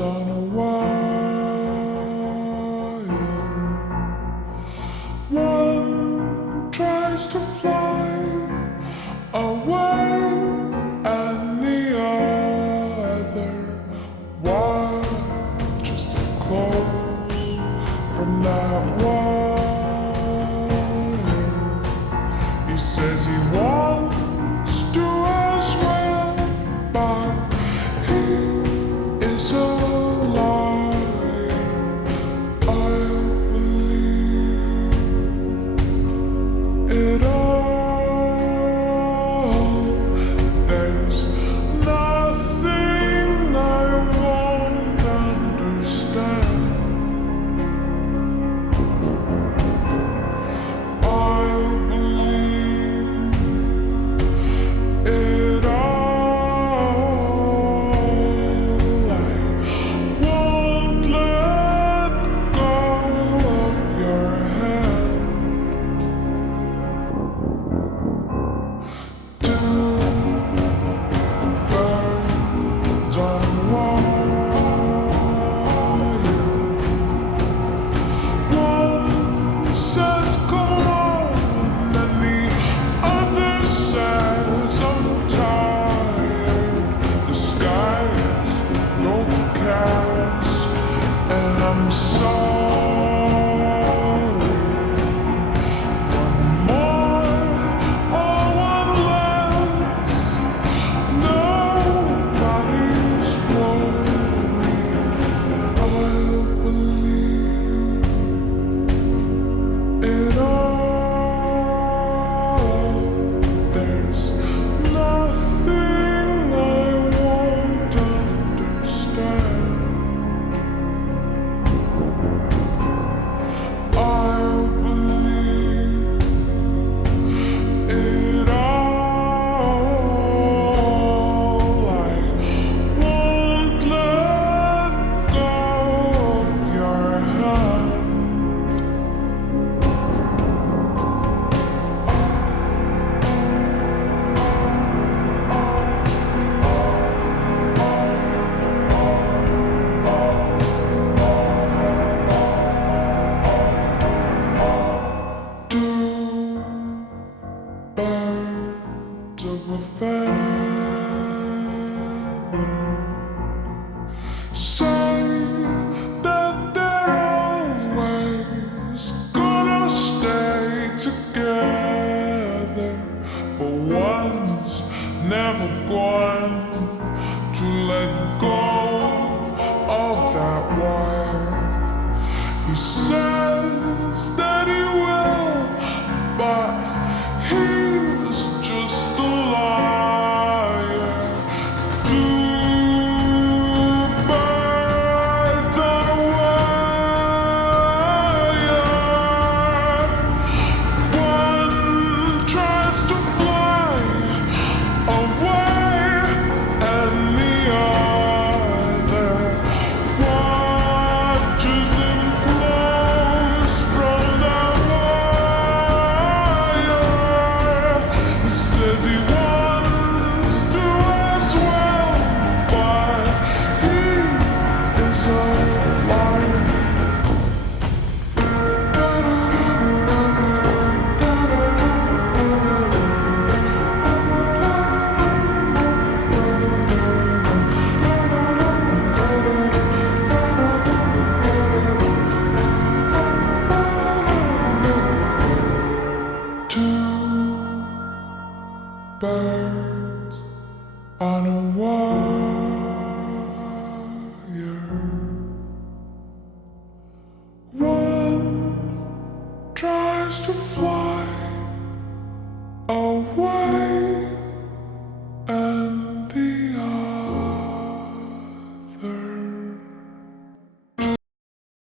on a wire. One tries to fly away, and the other watches it close from that wire. He says he wants to as well, but he is a liar. I'll believe it all. There's nothing I won't understand. I'll believe it all. I won't let go of your hand. Two birds on wire. One says come on, and the other says I'm tired. The sky's overcast, and I'm sorry. One more or one less, nobody's worried. I'll believe it all. There's nothing I won't understand. I'll believe it all. I won't let go of your hand. Two birds of a feather say that they're always gonna stay together, but one's never going to let go of that wire. He says that he will, but he's just a liar. Two birds on a wire. One tries to fly away, and the other watches him close from that wire. He says he wants to as well, but he is a liar. Two birds on a wire. One tries to fly away.